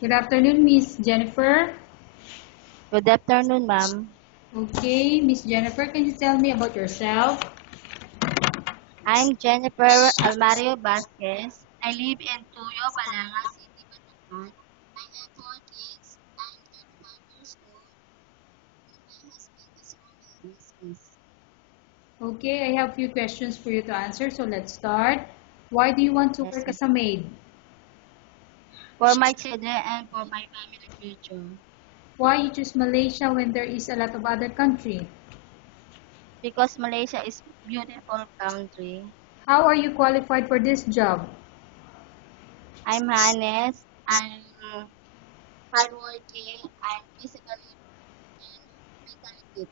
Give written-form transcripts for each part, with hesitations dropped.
Good afternoon, Miss Jennifer. Good afternoon, ma'am. Okay, Miss Jennifer, can you tell me about yourself? I'm Jennifer Almario Vasquez. I live in Tuyo, Balanga City, Batangas. I have four kids. I'm 35 years old, and my husband is working business. Okay, I have a few questions for you to answer, so let's start. Why do you want to Yes, work ma'am. as a maid? For my children and for my family future. Why you choose Malaysia when there is a lot of other country? Because Malaysia is beautiful country. How are you qualified for this job? I'm honest. I'm hardworking. I'm physically and mentally fit.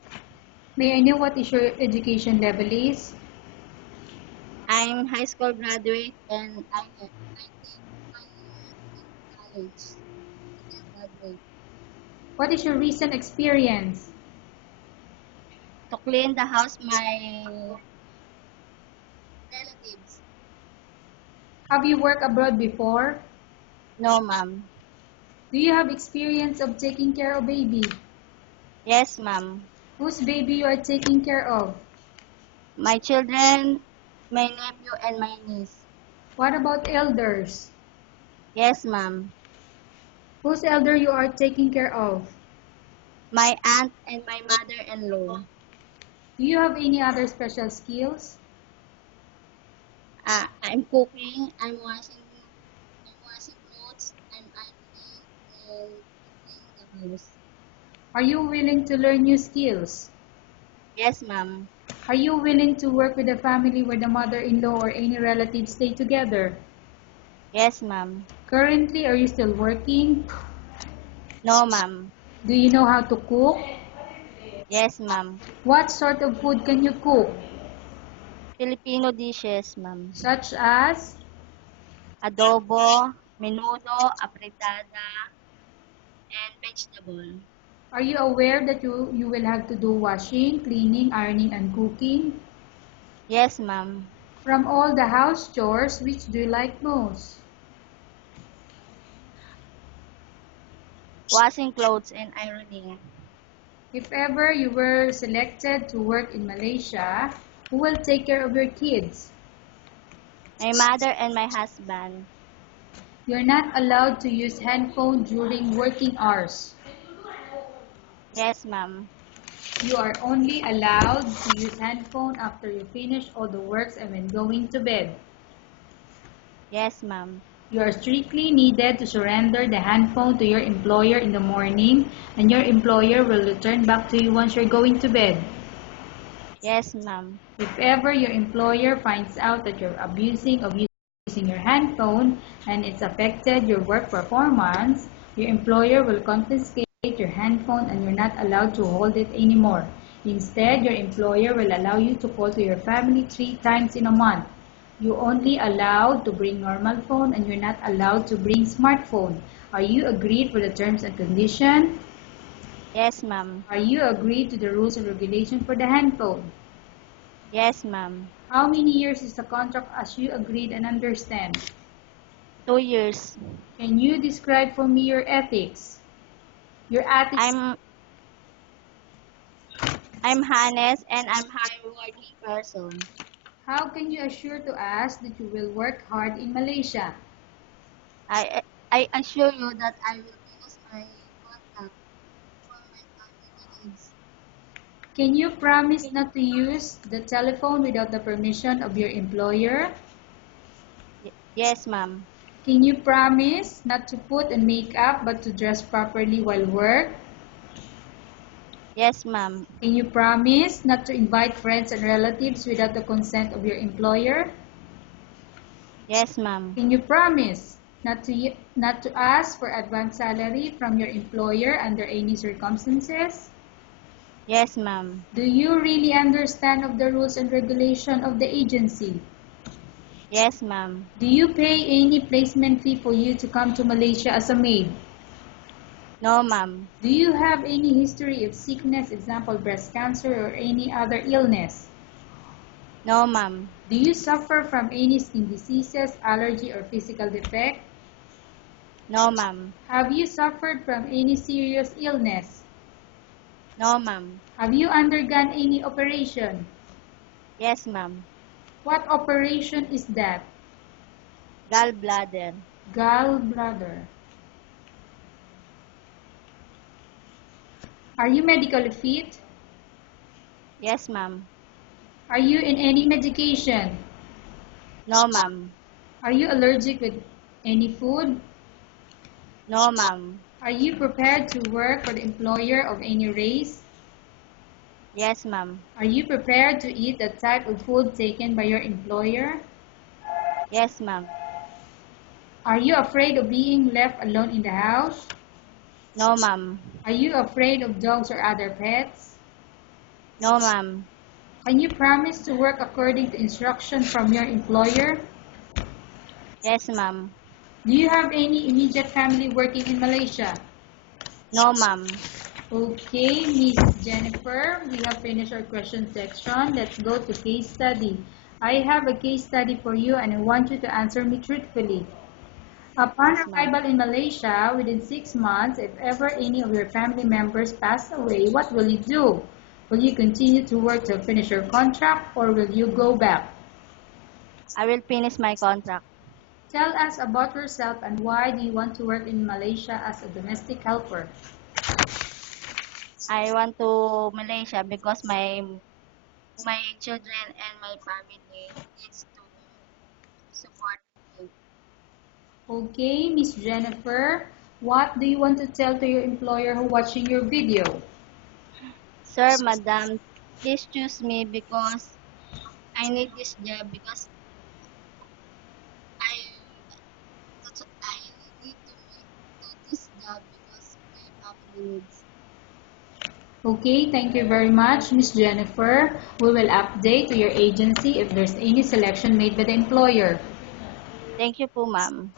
May I know what is your education level is? I'm high school graduate and I take 1 year in college until graduate. What is your recent experience? To clean the house, my relatives. Have you worked abroad before? No, ma'am. Do you have experience of taking care of baby? Yes, ma'am. Whose baby you are taking care of? My children, my nephew, and my niece. What about elders? Yes, ma'am. Whose elder you are taking care of? My aunt and my mother-in-law. Do you have any other special skills? I'm cooking. I'm washing clothes. I'm ironing and cleaning the house. Are you willing to learn new skills? Yes, ma'am. Are you willing to work with a family where the mother-in-law or any relatives stay together? Yes, ma'am. Currently, are you still working? No, ma'am. Do you know how to cook? Yes, ma'am. What sort of food can you cook? Filipino dishes, ma'am. Such as, Adobo, menudo, apretada, and vegetable. are you aware that you will have to do washing, cleaning, ironing, and cooking? Yes, ma'am. From all the house chores, which do you like most? Washing clothes and ironing. If ever you were selected to work in Malaysia, who will take care of your kids? My mother and my husband. You're not allowed to use handphone during working hours. Yes, ma'am. You are only allowed to use handphone after you finish all the works and when going to bed. Yes, ma'am. You are strictly needed to surrender the handphone to your employer in the morning, and your employer will return back to you once you're going to bed. Yes, ma'am. If ever your employer finds out that you're abusing of using your handphone and it's affected your work performance, your employer will confiscate your handphone and you're not allowed to hold it anymore. Instead, your employer will allow you to call to your family 3 times in a month. You only allowed to bring normal phone and you're not allowed to bring smartphone. Are you agreed for the terms and condition? Yes, ma'am. Are you agreed to the rules and regulations for the handphone? Yes, ma'am. How many years is the contract as you agreed and understand? 2 years. Can you describe for me your ethics? Your ethics. I'm I'm honest and I'm hardworking person. How can you assure to us that you will work hard in Malaysia? I I assure you that I will finish my contract for my family needs. Can you promise not to use the telephone without the permission of your employer? Yes, ma'am. Can you promise not to put on makeup but to dress properly while work? Yes, ma'am. Can you promise not to invite friends and relatives without the consent of your employer? Yes, ma'am. Can you promise not to ask for advance salary from your employer under any circumstances? Yes, ma'am. Do you really understand of the rules and regulation of the agency? Yes, ma'am. Do you pay any placement fee for you to come to Malaysia as a maid? No, ma'am. Do you have any history of sickness, example breast cancer or any other illness? No, ma'am. Do you suffer from any skin diseases, allergy or physical defect? No, ma'am. Have you suffered from any serious illness? No, ma'am. Have you undergone any operation? Yes, ma'am. What operation is that? Gallbladder. Gallbladder. Are you medically fit? Yes, ma'am. Are you in any medication? No, ma'am. Are you allergic with any food? No, ma'am. Are you prepared to work for the employer of any race? Yes, ma'am. Are you prepared to eat the type of food taken by your employer? Yes, ma'am. Are you afraid of being left alone in the house? No, ma'am. Are you afraid of dogs or other pets? No, ma'am. Can you promise to work according to instructions from your employer? Yes, ma'am. Do you have any immediate family working in Malaysia? No, ma'am. Okay, Miss Jennifer, we have finished our question section. Let's go to case study. I have a case study for you and I want you to answer me truthfully. Upon Yes, ma'am. arrival in Malaysia, within 6 months, if ever any of your family members pass away, what will you do? Will you continue to work to finish your contract or will you go back? I will finish my contract. Tell us about yourself and why do you want to work in Malaysia as a domestic helper? I want to Malaysia because my children and my family needs to support me. Okay, Miss Jennifer, what do you want to tell to your employer who watching your video? Sir, madam, please choose me because I need this job because I I need to do this job because my family needs. Okay, thank you very much, Miss Jennifer. We will update to your agency if there's any selection made by the employer. Thank you po, ma'am.